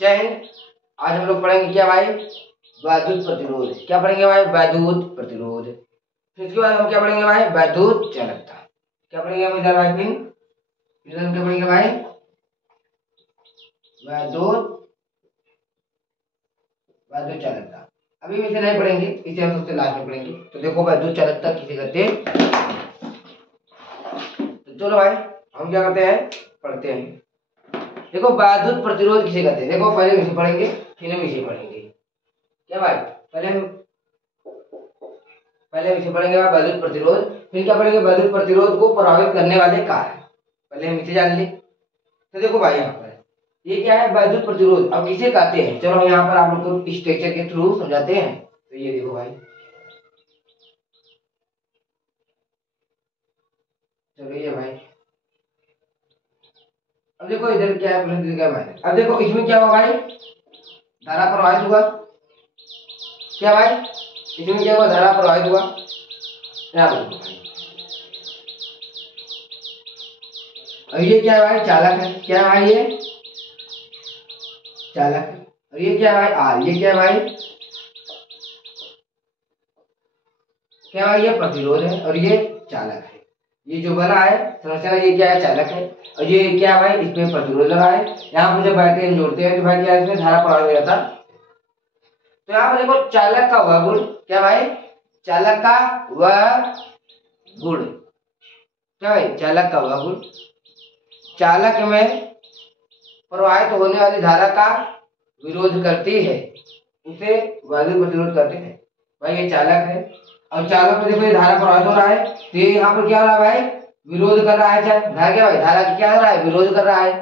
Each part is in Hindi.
जय हिंद। आज हम लोग पढ़ेंगे क्या भाई, वैद्युत प्रतिरोध। क्या पढ़ेंगे भाई, वैद्युत प्रतिरोध। फिर इसके बाद हम क्या पढ़ेंगे भाई, वैद्युत चालकता। क्या पढ़ेंगे हम इधर भाई, फिर हम क्या पढ़ेंगे भाई, वैद्युत चालकता। अभी हम इसे नहीं पढ़ेंगे, इसे हम सबसे लास्ट में पढ़ेंगे। तो देखो वैद्युत चालकता किसे कहते हैं। तो चलो भाई हम क्या करते हैं, पढ़ते हैं। देखो वैद्युत प्रतिरोध किसे कहते हैं। देखो पहले इसे पढ़ेंगे फिर हम इसे पढ़ेंगे। क्या भाई, पहले इसे पढ़ेंगे वैद्युत प्रतिरोध, फिर क्या पढ़ेंगे, वैद्युत प्रतिरोध को प्रभावित करने वाले कारक। पहले हम इसे जान ले। तो देखो भाई यहाँ पर ये क्या है, वैद्युत प्रतिरोध। अब किसे कहते हैं, चलो हम यहाँ पर आप लोग को स्ट्रक्चर के थ्रू समझाते हैं। तो ये देखो भाई, चलो ये भाई, अब देखो इधर क्या है, प्लस क्या है। अब देखो इसमें क्या होगा भाई, धारा प्रवाहित हुआ। क्या भाई, इसमें क्या हुआ, धारा प्रवाहित हुआ। यहाँ देखो भाई, और ये क्या है भाई, चालक है। क्या है भाई, ये चालक है। और ये क्या है भाई, आर। ये क्या है भाई, क्या भाई, ये प्रतिरोध है और ये चालक है। ये जो बना है समस्या, ये क्या है, चालक है। और ये क्या है भाई, इसमें प्रतिरोध लगा है। यहाँ पर जब बैटरी जोड़ते हैं तो भाई क्या है, इसमें धारा प्रवाहित हो जाता। तो यहाँ पर देखो चालक का वह गुण। क्या भाई, चालक का वह गुण। क्या भाई, चालक का वह गुण चालक में प्रवाहित होने वाली धारा का विरोध करती है, उसे वैद्युत प्रतिरोध कहते हैं। भाई ये चालक है और चालक में देखो ये धारा प्रवाहित हो रहा है, तो ये यहाँ पर क्या हो रहा है भाई, विरोध कर रहा है। धारा क्या भाई, धारा की क्या कर रहा है, विरोध कर रहा है।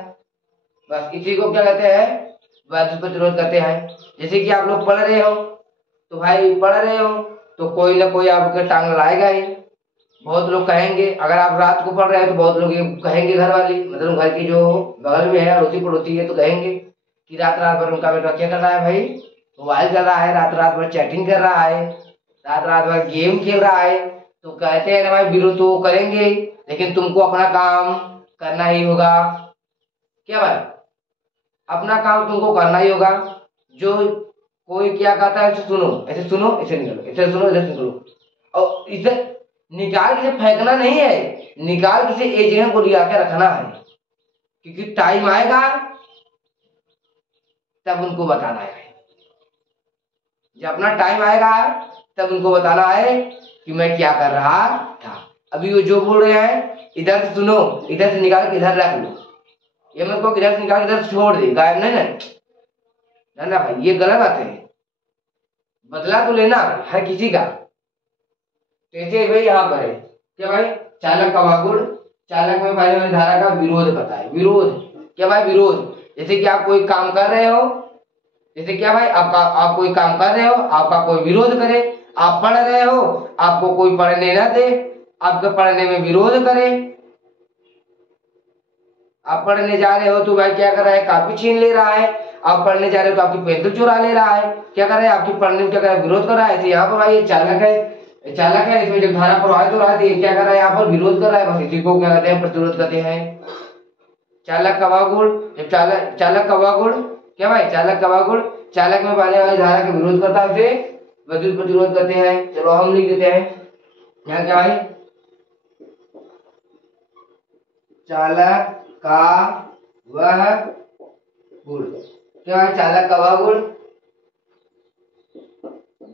बस इसी को क्या कहते हैं, वैद्युत प्रतिरोध कहते हैं। जैसे कि आप लोग पढ़ रहे हो, तो भाई पढ़ रहे हो तो कोई ना कोई आपके टांग लाएगा ही। बहुत लोग कहेंगे, अगर आप रात को पढ़ रहे हैं तो बहुत लोग ये कहेंगे, घर वाली मतलब घर की जो बगल में है अड़ोसी पड़ोसी है, तो कहेंगे कि रात रात भर उनका बेटा क्या कर रहा है भाई, मोबाइल कर रहा है, रात रात भर चैटिंग कर रहा है, रात रात भर गेम खेल रहा है। तो कहते हैं ना भाई, विरोध तो करेंगे लेकिन तुमको अपना काम करना ही होगा। क्या भाई, अपना काम तुमको करना ही होगा। जो कोई क्या कहता है, ऐसे सुनो, ऐसे सुनो, ऐसे निकलो, ऐसे सुनो, ऐसे निकलो। और इसे निकाल के फेंकना नहीं है, निकाल के एक जगह को लिया के रखना है, क्योंकि टाइम आएगा तब उनको बताना है। जब अपना टाइम आएगा तब उनको बताना है कि मैं क्या कर रहा था। अभी वो जो बोल रहे हैं इधर से सुनो, इधर से निकाल के इधर रख लो। ये मत को इधर से निकाल के इधर छोड़ दे, गायब नहीं ना ना भाई, ये गलत बात है। बदला तो लेना हर किसी का। कैसे भाई, यहाँ पर है क्या भाई, चालक का वागुण, चालक में बहने वाली धारा का विरोध करता है। विरोध, क्या भाई, विरोध। जैसे कि आप कोई काम कर रहे हो, जैसे क्या भाई, आप कोई काम कर रहे हो, आपका कोई विरोध करे। आप पढ़ रहे हो, आपको कोई पढ़ने ना दे, आपके पढ़ने में विरोध करे। आप पढ़ने जा रहे हो तो भाई क्या कर रहा है, कॉपी छीन ले रहा है। आप पढ़ने जा रहे हो तो आपकी पेंसिल चुरा ले रहा है। क्या कर रहा है, आपकी पढ़ने में क्या कर रहा है, विरोध कर रहा है। तो यहाँ पर भाई ये चालक है, चालक है। इसमें जब धारा प्रवाहित हो रहा है तो ये क्या कर रहा है, यहाँ पर विरोध कर रहा है। बस इसी को क्या कहते हैं, प्रतिरोध कहते हैं। चालक का गुण, जब चालक का गुण, क्या भाई, चालक का गुण चालक में बहने वाली धारा का विरोध करता है, उसे विद्युत प्रतिरोध कहते हैं। चलो हम लिख देते हैं यहाँ, क्या भाई, चालक का वह गुण। क्या है, चालक का वह गुण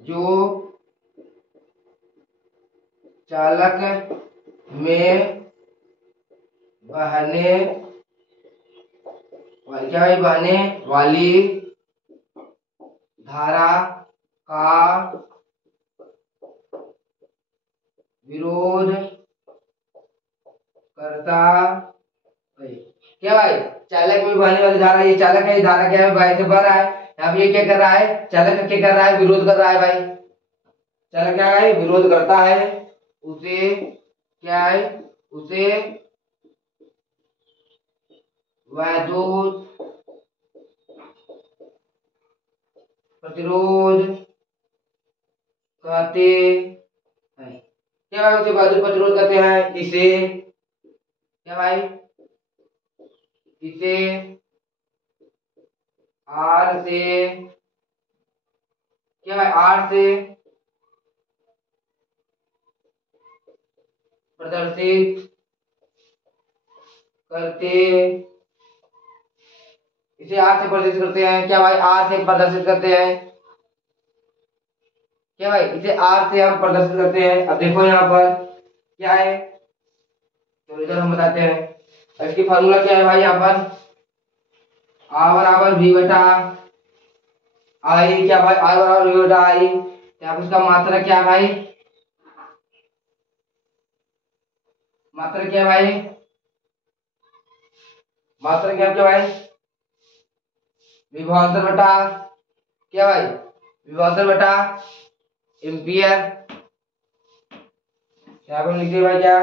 जो चालक में बहने, क्या है, बहने वाली धारा का विरोध करता है। क्या भाई, चालक में बहने वाली धारा, ये चालक है, ये धारा क्या है भाई, से बह रहा है। यहाँ पे ये क्या कर रहा है, चालक क्या कर रहा है, विरोध कर रहा है भाई। चालक क्या है, विरोध करता है, उसे क्या है, उसे वैद्युत प्रतिरोध कहते हैं। क्या भाई, उसे वैद्युत प्रतिरोध कहते हैं। इसे क्या भाई, इसे आर से क्या भाई, आर से प्रदर्शित करते, इसे आर से प्रदर्शित करते हैं क्या भाई, आर से प्रदर्शित करते हैं क्या भाई, इसे आर से हम प्रदर्शित करते हैं। अब देखो यहाँ पर क्या है, तो इधर हम बताते हैं। अब इसकी फार्मूला क्या है भाई, यहाँ पर आ बराबर बी बटा आई, क्या भाई, आई बराबर बी बटा आई, यहाँ पर इसका मात्रा क्या है भाई, मात्रा क्या है भाई, मात्रा क्या क्या भाई, विभवांतर बटा क्या भाई, विभवांतर बटा एम्पियर। यहाँ पर लिखिए भाई क्या,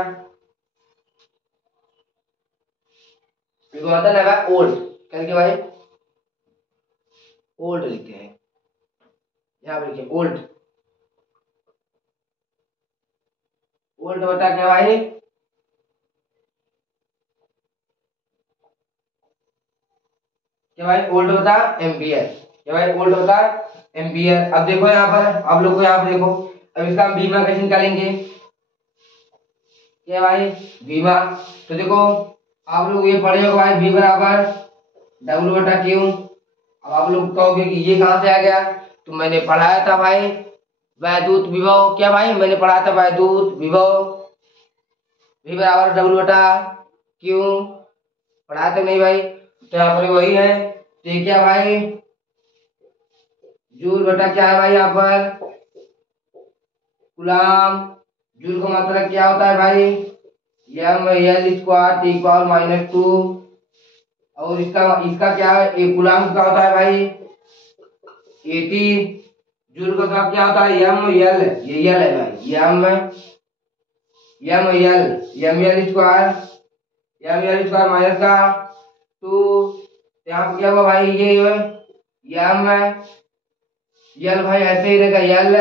विभवांतर लगा ओल्ड, क्या लिखे भाई, ओल्ड लिखते हैं, यहाँ पर लिखिए ओल्ड, ओल्ड बटा क्या भाई, क्या भाई, ओल्ड बता एम्पियर, क्या भाई, ओल्ड बता एम्पियर। अब देखो यहाँ पर, आप लोग को यहाँ पर देखो, अब इसका हम बीमा कैसे निकालेंगे क्या भाई, बीमा, तो देखो आप लोग ये पढ़े हो भाई, बी बराबर डब्ल्यू बटा क्यू। अब आप लोग कहोगे कि ये कहाँ से आ गया, तो मैंने पढ़ाया था भाई वैद्युत विभव, क्या भाई, मैंने पढ़ाया था वैद्युत विभव, वी बराबर डब्ल्यू बटा क्यू, पढ़ाया था नहीं भाई, तो यहाँ पर वही है, तो ये क्या भाई, जूल बटा क्या है भाई, यहाँ पर गुलाम, जूल का मतलब क्या होता है भाई, M L square T power minus two, और इसका इसका क्या है, एक गुलाम का होता है भाई 80, जूल का मतलब क्या होता है एम एल, ये एल है भाई, एम एल स्क्वायर माइनस का टू, यहाँ पे क्या होगा भाई, ये एम एल भाई ऐसे ही रहेगा, एल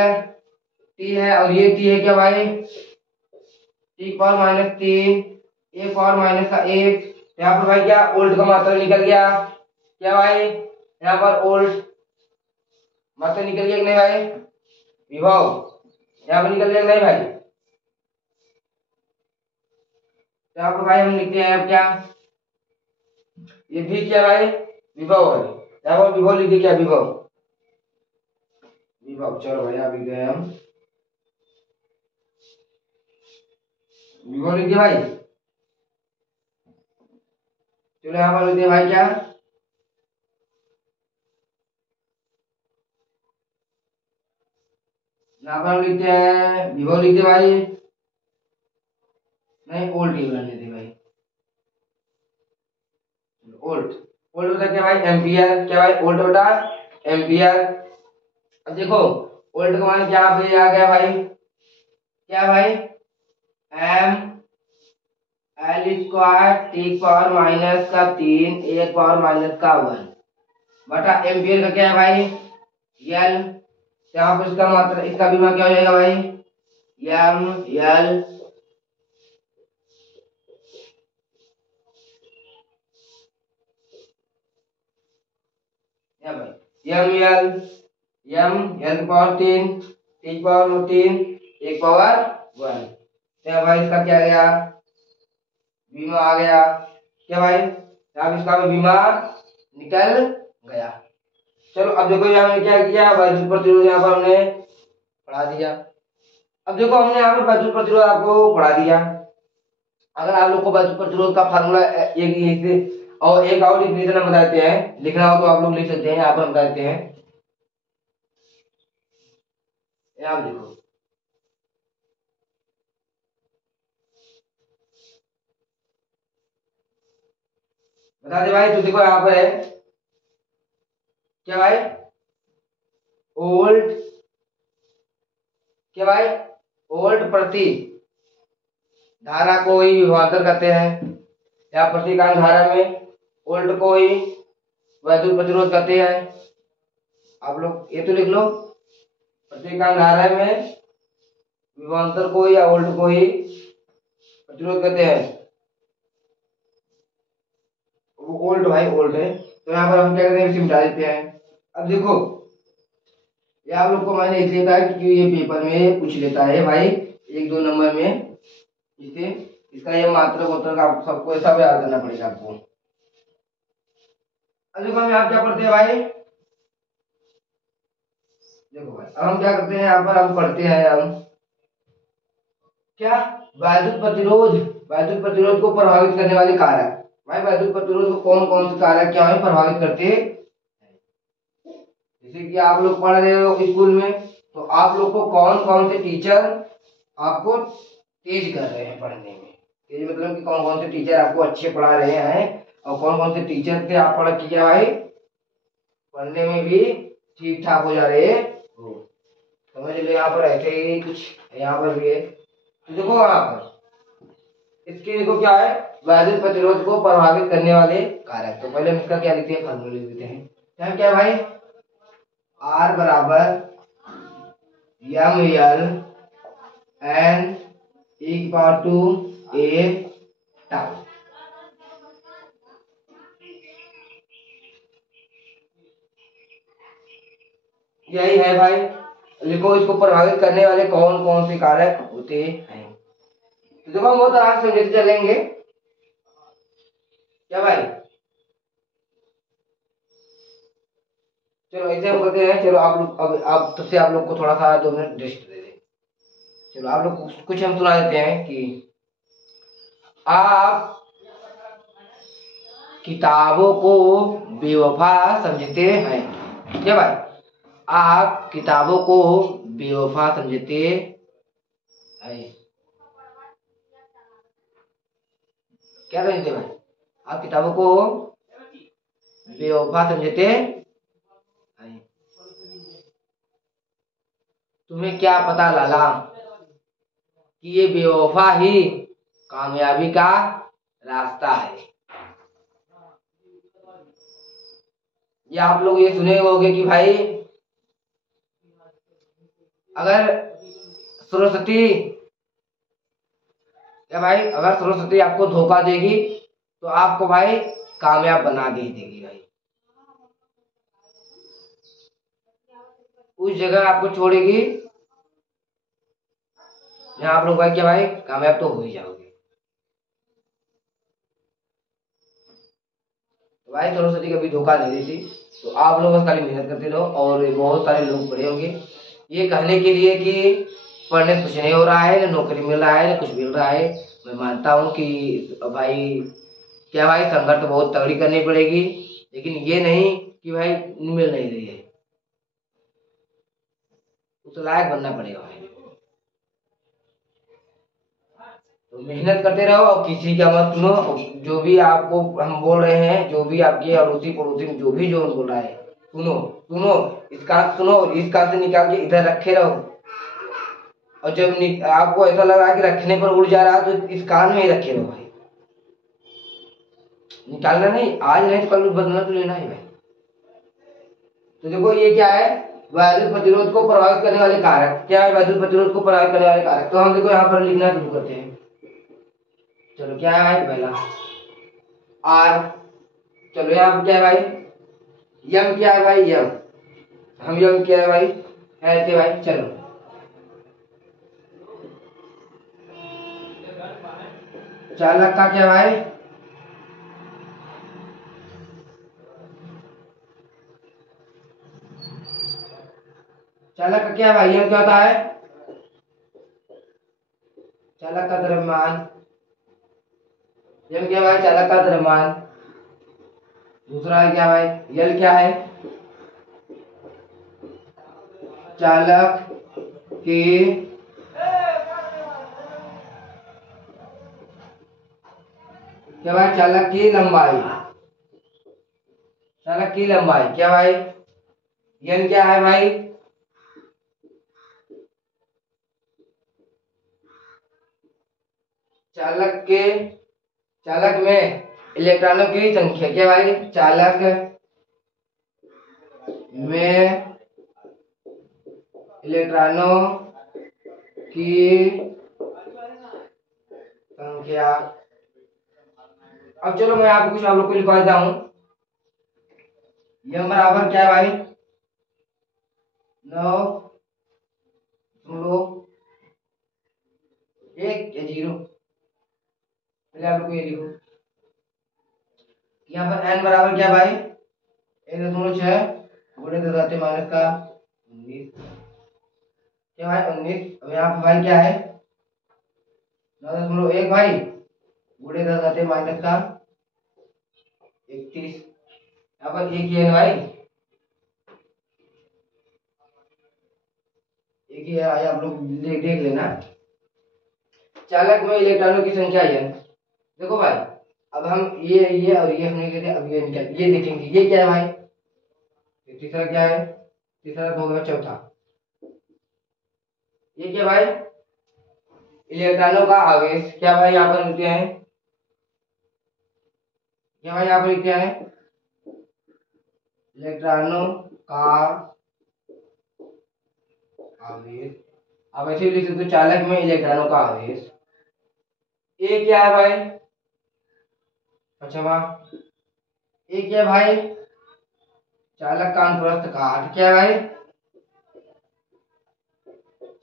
टी है और ये टी है क्या भाई, टी पावर माइनस तीन, एक पावर माइनस का एक, यहाँ पर भाई क्या ओल्ड का मात्रा निकल गया क्या भाई, यहाँ पर ओल्ड मात्रा निकल गया कि नहीं भाई, विभव यहाँ पर निकल गया कि नहीं भाई, यहाँ पर भाई हम लिखते हैं अब क्या, ये भी क्या भाई विभव है, यहाँ पर विभव लिखिए क्या, विभव, विभव, चलो भाई आप लिख गए हम विभव लिखिए भाई, चलो यहाँ पर लिखते भाई क्या, यहाँ पर हम लिखते हैं विभव, लिखते भाई, नहीं ओल्ड टी बना लेते भाई, ओल्ड, ओल्ड होता क्या भाई एम्पियर, क्या भाई ओल्ड होता एम्पियर। अब देखो ओल्ड का मान क्या पे आ गया भाई, क्या भाई, M L square T power minus का तीन, एक पावर माइनस का वन, बटा एम्पियर का क्या है भाई एल, यहाँ पर इसका मात्रा, इसका बीमा क्या हो जाएगा भाई, M L M L, M L power तीन, टी पावर तीन, एक पावर वन, क्या भाई इसका क्या गया, बीमा आ गया क्या भाई, अब इसका भी बीमा निकल गया। चलो अब देखो यहाँ हमने क्या किया, वैद्युत प्रतिरोध यहाँ पर हमने पढ़ा दिया। अब देखो हमने यहाँ पर वैद्युत प्रतिरोध आपको पढ़ा दिया, अगर आप लोग को वैद्युत प्रतिरोध का फार्मूला एक और एक और डिफिनेशन हम बताते हैं, लिखना हो तो आप लोग लिख सकते हैं, यहाँ पर हम बताते हैं, यहाँ देखो बता दे भाई, तो देखो यहाँ पर है क्या भाई, ओल्ड, क्या भाई, ओल्ड प्रति धारा को ही विभवांतर करते हैं, या प्रतिकांश धारा में ओल्ड को ही वैद्युत प्रतिरोध करते हैं। आप लोग ये तो लिख लो, प्रतिकांश धारा में विभवांतर को या ओल्ड को ही प्रतिरोध करते हैं, वो ओल्ड भाई ओल्ड है, तो यहाँ पर हम क्या करते हैं, इसे मिटा देते हैं। अब देखो ये आप लोग को मैंने इसलिए कहा क्योंकि ये पेपर में पूछ लेता है भाई 1-2 नंबर में, इसे इसका ये मात्रा गोत्र का सबको ऐसा याद करना पड़ेगा आपको। अब देखो हम यहाँ क्या पढ़ते हैं भाई, देखो भाई अब हम क्या करते हैं, यहाँ पर हम पढ़ते हैं हम क्या, वैद्युत प्रतिरोध को प्रभावित करने वाले कारक। भाई वैद्युत प्रतिरोध को कौन कौन से कारक क्या है प्रभावित करते हैं, जैसे कि आप लोग पढ़ रहे हो स्कूल में, तो आप लोग को कौन कौन से टीचर आपको तेज कर रहे हैं पढ़ने में, तेज मतलब कि कौन कौन से टीचर आपको अच्छे पढ़ा रहे हैं, और कौन कौन से टीचर थे आप पढ़ के क्या भाई पढ़ने में भी ठीक ठाक हो जा रहे हो। समझ लो यहाँ पर ऐसे ही कुछ यहाँ पर भी है। तो देखो यहाँ पर इसके देखो क्या है, वैद्युत प्रतिरोध को प्रभावित करने वाले कारक। तो पहले हम इसका क्या लिखते हैं, फार्मूला लिख देते हैं। क्या है भाई, R बराबर ML N e⁻² A tau. यही है भाई, लिखो इसको प्रभावित करने वाले कौन कौन से कारक होते हैं। तो देखो हम बहुत आराम से समझते चलेंगे क्या भाई, चलो ऐसे हम करते हैं। चलो आप लोग अब आप तब से आप लोग को थोड़ा सा 2 मिनट रेस्ट दे दें। चलो आप लोग कुछ हम सुना देते हैं कि आप किताबों को बेवफा समझते हैं। क्या भाई, आप किताबों को बेवफा समझते हैं, क्या समझते भाई, आप किताबों को बेवफा समझते हैं। तुम्हें क्या पता लगा कि ये बेवफा ही कामयाबी का रास्ता है। ये आप लोग ये सुने होंगे कि भाई अगर सरस्वती, क्या भाई अगर सरस्वती आपको धोखा देगी तो आपको भाई कामयाब बना के ही देगी भाई, उस जगह आपको छोड़ेगी जहाँ आप लोग भाई क्या भाई कामयाब तो हो ही जाओगे। तो भाई सरस्वती कभी धोखा नहीं देती, तो आप लोग बस खाली मेहनत करते रहो। और बहुत सारे लोग पढ़े होंगे ये कहने के लिए कि पढ़ने से कुछ नहीं हो रहा है, ना नौकरी मिल रहा है, ना कुछ मिल रहा है। मैं मानता हूँ कि भाई क्या भाई संघर्ष तो बहुत तगड़ी करनी पड़ेगी, लेकिन ये नहीं कि भाई मिल नहीं रही है, उस लायक बनना पड़ेगा भाई। तो मेहनत करते रहो और किसी का मत सुनो। जो भी आपको हम बोल रहे हैं, जो भी आपके अड़ोसी पड़ोसी में जो भी जो बोल रहा है, सुनो सुनो, इस कान सुनो और इस कान से निकाल के इधर रखे रहो। और जब आपको ऐसा लग रहा है कि रखने पर उड़ जा रहा है तो इस कान में ही रखे रहो भाई, निकालना नहीं, आज नहीं तो कल बदलना तो लेना ही भाई। तो देखो ये क्या है, वैद्युत प्रतिरोध को प्रभावित करने वाले कारक। क्या है वैद्युत प्रतिरोध को प्रभावित करने वाले कारक, तो हम देखो यहाँ पर लिखना शुरू करते हैं। चलो क्या है पहला आर, चलो यहाँ क्या है भाई यम, क्या है भाई यम, हम यम क्या है भाई ऐसे भाई। चलो चालक का क्या भाई, चालक का क्या भाई यम क्या होता है, चालक का द्रव्यमान, यम क्या भाई चालक का द्रव्यमान। दूसरा है क्या भाई यल, क्या है चालक की क्या भाई चालक की लंबाई, चालक की लंबाई क्या भाई, यन क्या है भाई चालक में इलेक्ट्रॉनों की संख्या, क्या भाई चालक में इलेक्ट्रॉनों की संख्या। अब चलो मैं आपको कुछ आप लोग को लिखवा देता हूँ यम बराबर क्या है भाई 9.1 या 0। पहले आप लोग ये लिखो। यहाँ पर n बराबर क्या भाई 1.6 गुणे 10 माइनस का 19। क्या भाई 19। अब यहाँ पर भाई क्या है 9.1 भाई गुणे 10 माइनस का 31। यहाँ पर एक ही है भाई, एक ही है, आप लोग देख लेना। चालक में इलेक्ट्रॉनों की संख्या n। देखो भाई अब हम ये और ये हमने कहते हैं, अब ये निकल ये देखेंगे ये क्या है भाई, तीसरा क्या है, तीसरा तो होगा चौथा। ये क्या भाई इलेक्ट्रॉनों का आवेश। क्या भाई यहाँ पर लिखते हैं, क्या भाई यहाँ पर लिखते हैं इलेक्ट्रॉनों का आवेश। अब ऐसे लिख सकते हो चालक में इलेक्ट्रॉनों का आवेश। ए क्या है भाई, अच्छा वाह ए क्या है भाई चालक का अनुप्रस्थ काट। क्या है भाई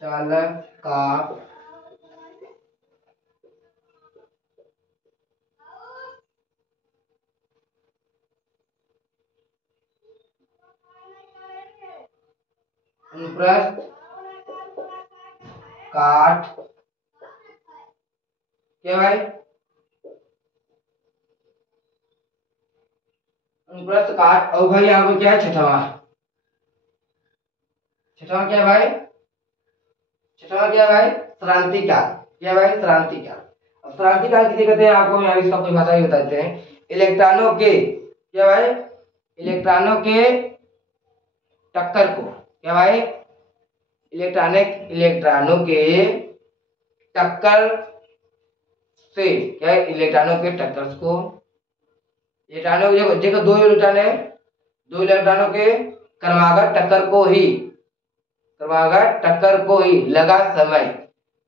चालक का अनुप्रस्थ काट। क्या भाई अनुप्रस्थ काट। और भाई यहाँ पर क्या है छठवा, छठवा क्या है भाई, छठवा क्या है भाई क्रांतिकाल। क्या है भाई क्रांतिकाल। अब क्रांतिकाल किसे कहते हैं आपको यहाँ इसका कोई भाषा ही बताते हैं। इलेक्ट्रॉनों के क्या भाई इलेक्ट्रॉनों के टक्कर को। क्या भाई इलेक्ट्रॉनों के टक्कर से। क्या है इलेक्ट्रॉनों के टक्कर को, इलेक्ट्रॉनों के देखो दो इलेक्ट्रॉन है, दो इलेक्ट्रॉनों के क्रमागत टक्कर को ही, क्रमागत टक्कर को ही लगा समय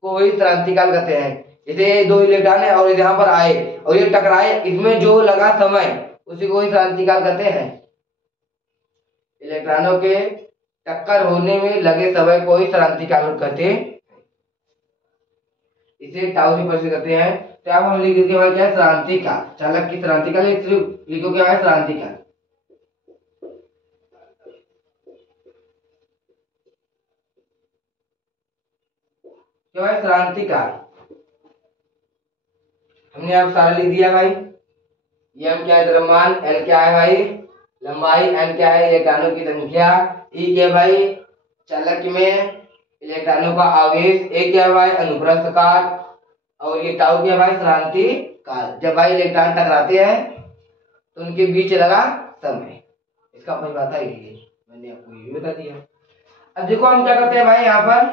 को ही क्रांतिकाल कहते हैं। जैसे दो इलेक्ट्रॉन है और यहाँ पर आए और ये टकराए, इसमें जो लगा समय उसी को ही क्रांतिकाल कहते हैं। इलेक्ट्रॉनों के टक्कर होने में लगे समय को ही क्रांतिकाल कहते हैं। इसे टाउ से परिचय करते हैं। टाउ हम लिख देते हैं क्या है क्रांतिकाल, चालक की क्रांतिकाल लिखो क्या है क्रांतिकाल। क्या है क्रांतिकाल, हमने आप सारा लिख दिया भाई। एम क्या है द्रव्यमान, एल क्या है भाई लंबाई, एन क्या है इलेक्ट्रॉनों की संख्या, ई क्या है भाई चालक में इलेक्ट्रॉनों का आवेश, ए क्या है भाई अनुप्रस्थ काल, और ये टाउ क्या है भाई क्रांति काल। जब भाई इलेक्ट्रॉन टकराते हैं तो उनके बीच लगा समय, इसका परिभाषा ही है, मैंने आपको ये बता दिया। अब देखो हम क्या करते हैं भाई यहाँ पर,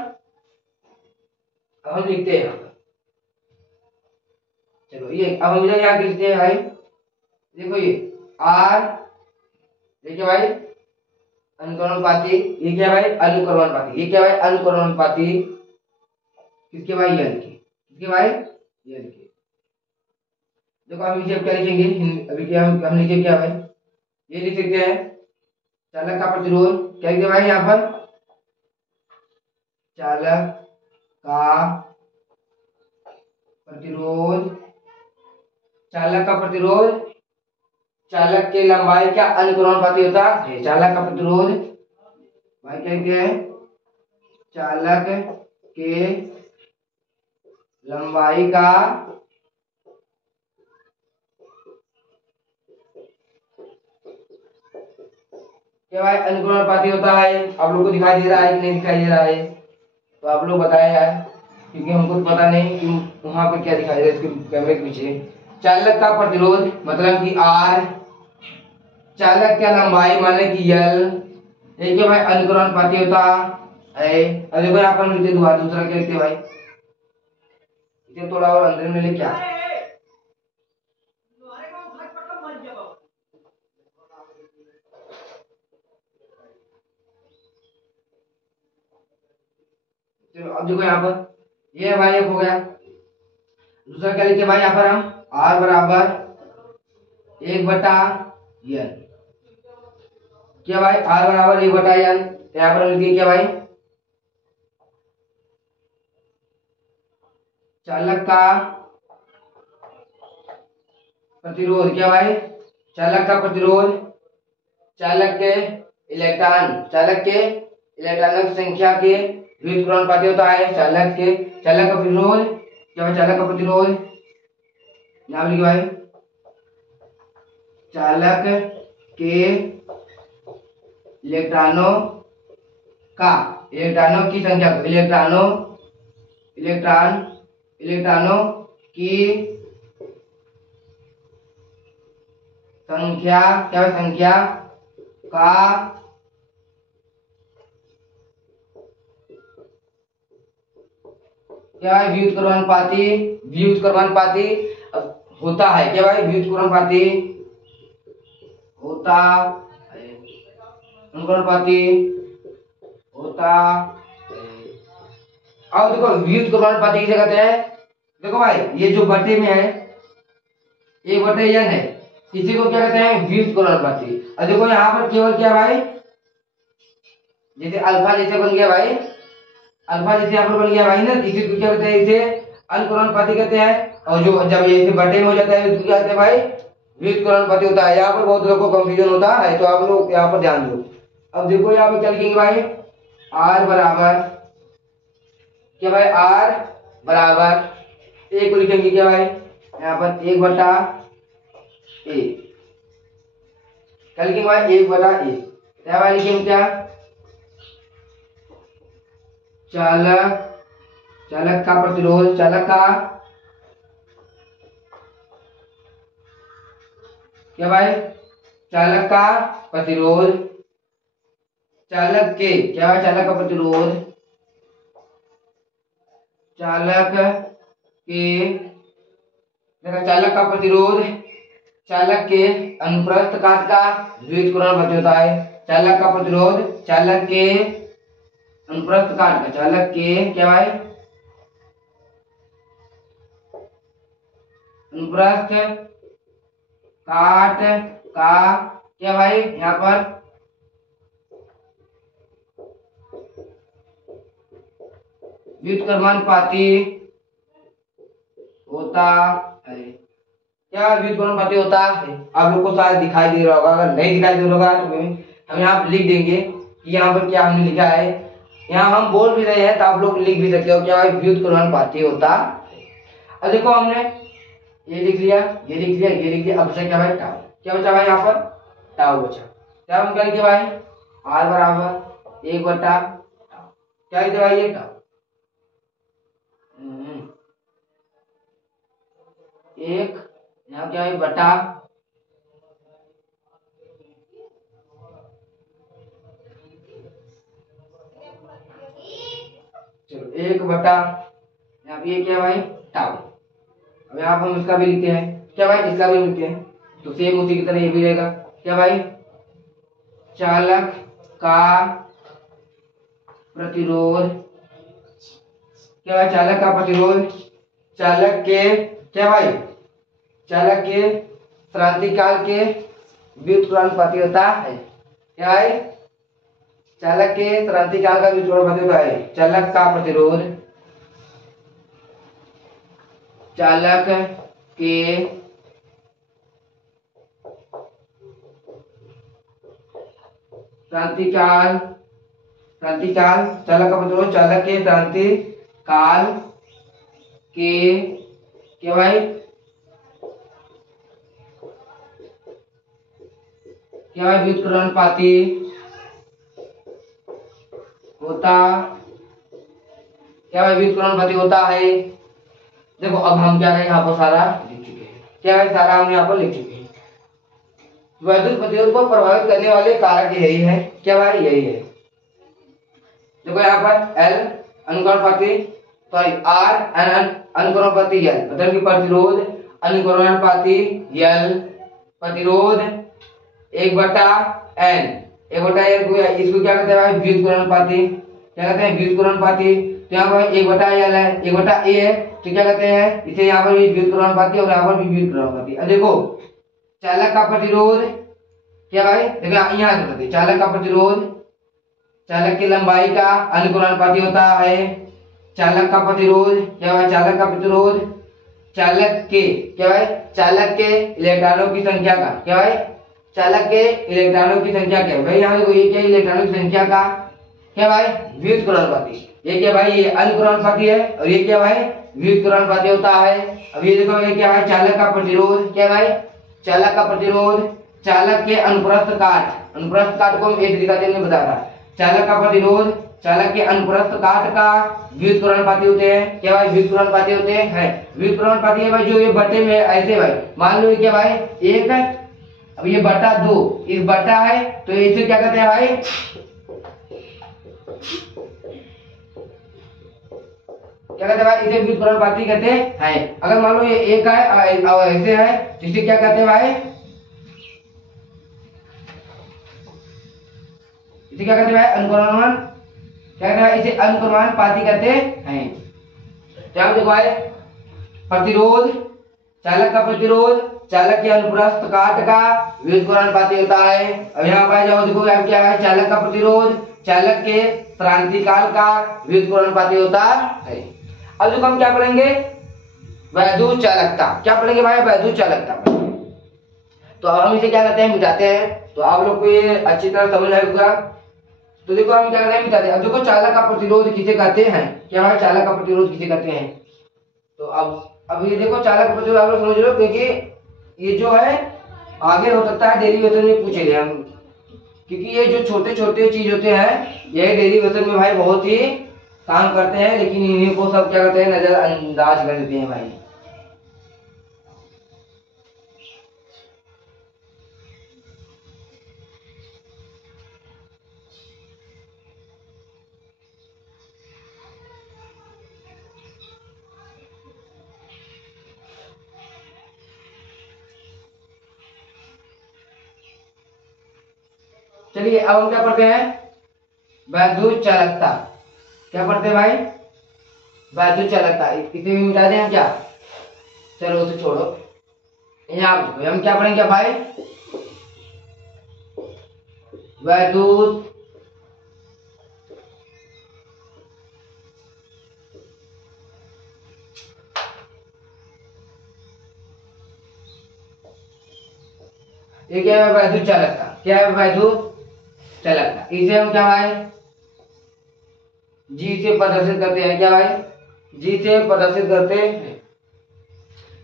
अब हम लिखते हैं चलो ये अब हम यहाँ लिखते हैं भाई। देखो ये आर देखिए भाई अनुक्रमणपाती, ये क्या भाई अनुक्रमणपाती, ये क्या भाई अनुक्रमणपाती किसके भाई यल के, किसके भाई यल के। देखो हम इसे क्या लिखेंगे अभी क्या हम लिखे क्या भाई ये लिख सकते हैं चालक का प्रतिरोध। क्या लिखे भाई यहाँ पर चालक का प्रतिरोध, चालक का प्रतिरोध चालक के लंबाई क्या अनुक्रमणपाती होता है। चालक का प्रतिरोध भाई क्या लिखते हैं चालक के लंबाई का क्या भाई अनुक्रमणपाती होता है। आप लोग को दिखाई दे रहा है कि नहीं दिखाई दे रहा है, तो आप लोग बताएं यार, क्योंकि हमको तो पता नहीं कि वहां पर क्या दिखाई दे रहा है इसके कैमरे के पीछे। चालक का प्रतिरोध मतलब कि आर, चालक का लंबाई माने कि यल, एक है भाई अनुक्रमणपाती होता है। अब देखो यहाँ पर हम लिखते दोबारा दूसरा क्या लिखते भाई, इसे थोड़ा और अंदर में ले क्या चलो अब देखो यहाँ पर ये भाई एक हो गया। दूसरा क्या लिखते भाई यहाँ पर हम आर बराबर 1/n। क्या भाई आर बराबर 1/n, यहाँ पर लिखिए क्या भाई चालक का प्रतिरोध, क्या भाई चालक का प्रतिरोध, चालक के इलेक्ट्रॉनों की संख्या के व्युत्क्रमानुपाती होता है। चालक का प्रतिरोध, क्या भाई चालक का प्रतिरोध, नाम लिखिए भाई चालक के इलेक्ट्रॉनों की संख्या, इलेक्ट्रॉनों की संख्या, क्या है संख्या का क्या है व्युत्क्रमानुपाती होता है। क्या भाई व्युत्क्रमानुपाती होता अनुक्रमानुपाती होता। अब देखो व्युत्क्रमानुपाती किसे कहते हैं, देखो भाई ये जो बटे में है 1/n है, इसी को क्या कहते हैं व्युत्क्रमानुपाती। और देखो यहाँ पर केवल क्या भाई जैसे अल्फा जैसे बन गया भाई, अल्फा जैसे यहाँ पर बन गया भाई ना, इसी को क्या कहते हैं इसे अनुक्रमानुपाती कहते हैं। और जो जब ये बटे में हो जाता है तो क्या कहते हैं भाई व्युत्क्रमानुपाती होता है। यहाँ पर बहुत लोगों को कंफ्यूजन होता है, तो आप लोग यहाँ पर ध्यान दो। अब देखो यहाँ पे क्या लिखेंगे भाई आर बराबर, क्या भाई आर बराबर ए को लिखेंगे क्या भाई यहाँ पर 1/a, क्या लिखेंगे भाई 1/a, क्या भाई लिखेंगे क्या चालक का प्रतिरोध, क्या भाई चालक का प्रतिरोध, चालक के क्या भाई चालक का प्रतिरोध, चालक के अनुप्रस्थ काट का व्युत्क्रमानुपाती होता है। चालक का प्रतिरोध चालक के अनुप्रस्थ काट का, चालक के क्या भाई अनुप्रस्थ काट का क्या भाई यहाँ पर व्युत्क्रमानुपाती होता है। क्या व्युत्क्रमानुपाती होता है, आप लोग को शायद दिखाई दे रहा होगा, अगर नहीं दिखाई दे रहा होगा तो हम यहाँ पर लिख देंगे कि यहाँ पर क्या हमने लिखा है। यहाँ हम बोल भी रहे हैं तो आप लोग लिख भी सकते हो क्या भाई व्युत्क्रमानुपाती होता है। अब देखो हमने ये लिख लिया, ये लिख लिया, ये लिख लिया, अब बचा क्या भाई टाउ, क्या बचा भाई यहाँ पर टाउ बचा। क्या हम क्या लिखे भाई आर बराबर 1/टाउ, क्या लिखे भाई ये टाउ 1, यहाँ क्या है बटा चलो 1/, यहाँ पे ये क्या भाई टाउ। अब यहाँ पर हम इसका भी लिखते हैं, क्या भाई इसका भी लिखते हैं, तो सेम उसी की तरह ये भी रहेगा क्या भाई चालक का प्रतिरोध, क्या भाई चालक का प्रतिरोध, चालक के क्या भाई चालक के क्रांतिकाल के व्युत्क्रमानुपाती होता है। क्या भाई चालक के क्रांतिकाल का व्युत्क्रमानुपाती होता है। चालक का प्रतिरोध चालक के क्रांतिकाल चालक का प्रतिरोध चालक के क्रांतिकाल के क्या भाई क्या भाई व्युत्क्रमानुपाती होता, क्या भाई व्युत्क्रमानुपाती होता है। देखो अब हम क्या है यहाँ पर सारा लिख चुके हैं, क्या भाई सारा हम यहाँ पर लिख चुके हैं। वैद्युत प्रतिरोध को प्रभावित करने वाले कारक यही है, क्या भाई यही है। देखो यहाँ पर L अनुक्रमानुपाती सॉरी R अनुक्रमानुपाती L, मतलब कि प्रतिरोध अनुक्रमानुपाती L, प्रतिरोध 1/n, इसको क्या कहते हैं भाई व्युत्क्रमानुपाती, क्या कहते हैं व्युत्क्रमानुपाती। तो यहाँ पर 1/l है, 1/a है, तो क्या कहते हैं इसे यहाँ पर भी व्युत्क्रमानुपाती और यहाँ पर भी व्युत्क्रमानुपाती। अब देखो चालक का प्रतिरोध क्या भाई देखो यहाँ से बताते चालक का प्रतिरोध चालक की लंबाई का अनुपाती होता है। चालक का प्रतिरोध क्या भाई चालक का प्रतिरोध चालक के क्या भाई चालक के इलेक्ट्रॉनों की संख्या का क्या भाई चालक के इलेक्ट्रॉनों की संख्या क्या है भाई यहाँ देखो ये क्या इलेक्ट्रॉनों की संख्या का क्या भाई व्युत्क्रमणुपाती। ये क्या भाई ये अनुक्रमणुपाती है और ये क्या भाई व्युत्क्रमणुपाती होता है। अब ये देखो ये क्या है चालक का प्रतिरोध क्या भाई चालक का प्रतिरोध चालक के अनुप्रस्थ काट को हम एक तरीका से बताया था। चालक का प्रतिरोध चालक के अनुप्रस्थ काट का व्युत्क्रमणुपाती होते हैं क्या भाई व्युत्क्रमणुपाती होते हैं व्युत्क्रमणुपाती है भाई जो ये बटे में ऐसे भाई मान लो क्या भाई एक अब ये बटा 2 इस बटा है तो इसे क्या कहते हैं भाई क्या कहते हैं भाई इसे व्युत्क्रमणुपाती कहते हैं। अगर मान लो ये एक है और ऐसे है तो इसे क्या कहते हैं भाई इसे क्या कहते हैं भाई अनुक्रमण क्या कहते हैं इसे अनुक्रमणुपाती कहते हैं। क्या देखो भाई प्रतिरोध चालक का प्रतिरोध चालक के अनुप्रस्थ काट का व्युत्क्रमणुपाती होता है। अब यहाँ पर जाओ देखो क्या है चालक का प्रतिरोध चालक के क्रांतिकाल का व्युत्क्रमणुपाती होता है। अब देखो हम क्या पढ़ेंगे वैद्युत चालकता क्या पढ़ेंगे भाई वैद्युत चालकता। तो अब हम इसे क्या करते हैं मिटाते हैं तो आप लोग को ये अच्छी तरह समझ आएगा। तो देखो हम क्या करते हैं मिटाते हैं। अब देखो चालक का प्रतिरोध किसे कहते हैं क्या भाई चालक का प्रतिरोध किसे कहते हैं। तो अब ये देखो चालक का प्रतिरोध आप लोग समझ लो क्योंकि ये जो है आगे हो सकता है डेरिवेशन में पूछेंगे हम क्योंकि ये जो छोटे छोटे चीज होते हैं ये डेरिवेशन में भाई बहुत ही काम करते हैं लेकिन इन्हीं को सब क्या करते हैं नजरअंदाज कर देते हैं भाई। चलिए अब हम क्या पढ़ते हैं वैद्युत चालकता। क्या पढ़ते हैं भाई वैद्युत चालकता इसे भी मिटा दें हम क्या चलो उसे छोड़ो। यहाँ हम क्या पढ़ेंगे भाई वैद्युत ये क्या है वैद्युत चालकता क्या है वैद्युत चालकता। इसे हम क्या भाई जी से प्रदर्शित करते हैं क्या भाई जी से प्रदर्शित करते हैं।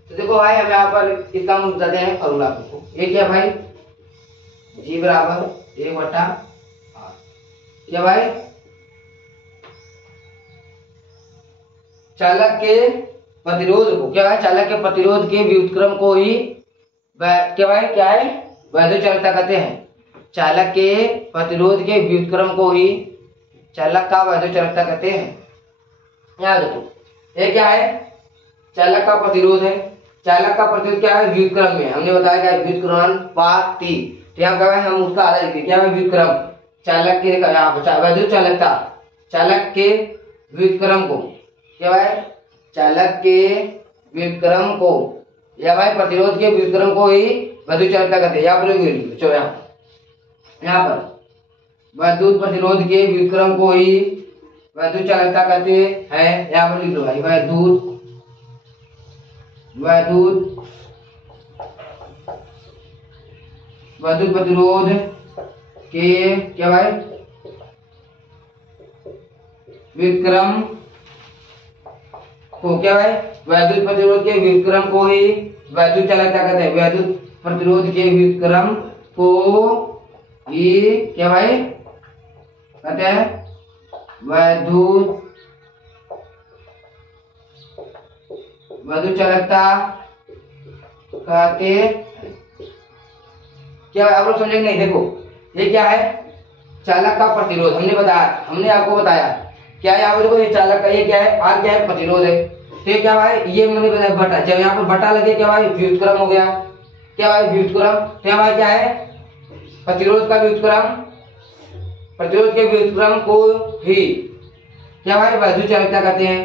तो देखो भाई हम यहाँ पर इसका हम बताते हैं फॉर्मूला को। ये क्या भाई जी बराबर 1/r क्या भाई चालक के प्रतिरोध को क्या भाई चालक के प्रतिरोध के व्युत्क्रम को ही क्या भाई क्या है वैद्युत चालकता कहते हैं। चालक के प्रतिरोध के व्युत्क्रम को ही चालक का वैद्युत चालकता कहते हैं। यहाँ देखो ये क्या है चालक का प्रतिरोध है। चालक का प्रतिरोध क्या है व्युत्क्रम में हमने बताया क्या व्युत्क्रमणुपाती। तो यहाँ क्या है हम उसका आधा लिखते क्या है व्युत्क्रम चालक के वैद्युत चालकता चालक के व्युत्क्रम को क्या भाई चालक के व्युत्क्रम को या भाई प्रतिरोध के व्युत्क्रम को ही वैद्युत चालकता कहते हैं। यहाँ पर वैद्युत प्रतिरोध के व्युत्क्रम को ही वैद्युत चालकता कहते हैं। यहाँ पर लिख लो भाई वैद्युत प्रतिरोध के क्या भाई व्युत्क्रम को क्या भाई वैद्युत प्रतिरोध के व्युत्क्रम को ही वैद्युत चालकता कहते हैं। वैद्युत प्रतिरोध के व्युत्क्रम को ही क्या भाई कहते हैं वैद्युत चालकता कहते क्या आप लोग समझेंगे नहीं। देखो ये क्या है चालक का प्रतिरोध हमने आपको बताया क्या है। यहाँ पर देखो ये चालक का ये क्या है आर क्या है प्रतिरोध है। तो क्या भाई ये मैंने बताया बटा जब यहाँ पर बटा लगे क्या भाई व्युत्क्रम हो गया क्या भाई व्युत्क्रम। तो यहाँ भाई क्या है प्रतिरोध का व्युत्क्रम प्रतिरोध के व्युत्क्रम को ही क्या भाई वैद्युत चालकता कहते हैं।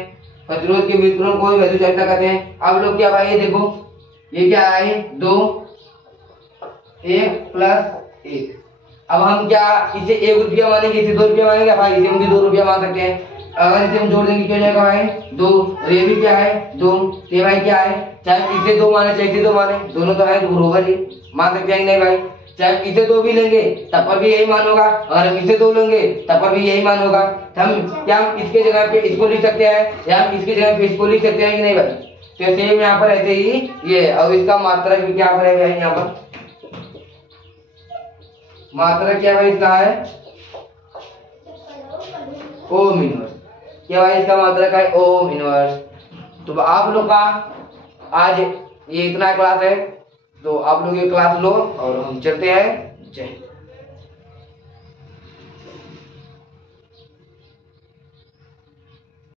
प्रतिरोध के व्युत्क्रम को ही वैद्युत चालकता कहते हैं। अब लोग क्या भाई ये देखो ये क्या है 2 1 + 1। अब हम क्या इसे 1 रुपया मानेंगे, इसे 2 रुपया मानेंगे भाई, इसे हम भी 2 रुपया मान सकते हैं। अगर इसे हम जोड़ देंगे क्या हो जाएगा भाई 2, और ये भी क्या है 2, ये भाई क्या है, चाहे इसे 2 माने चाहे इसे 2 माने, दोनों तो है तो बराबर ही मान सकते हैं नहीं भाई। चाहे इसे 2 भी लेंगे तब पर भी यही मान होगा, अगर हम इसे 2 लेंगे तब पर भी यही मान होगा। हम क्या हम इसके जगह पे इसको लिख सकते हैं या हम इसकी जगह पे इसको लिख सकते हैं कि नहीं भाई। तो सेम यहाँ पर ऐसे ही ये, अब इसका मात्रक भी क्या करेगा यहाँ पर, मात्रक क्या भाई इसका है ओम इनवर्स, क्या भाई इसका मात्रक है ओम इनवर्स। तो आप लोग का आज ये इतना क्लास है, तो आप लोग ये क्लास लो और हम चलते हैं। जय हिंद।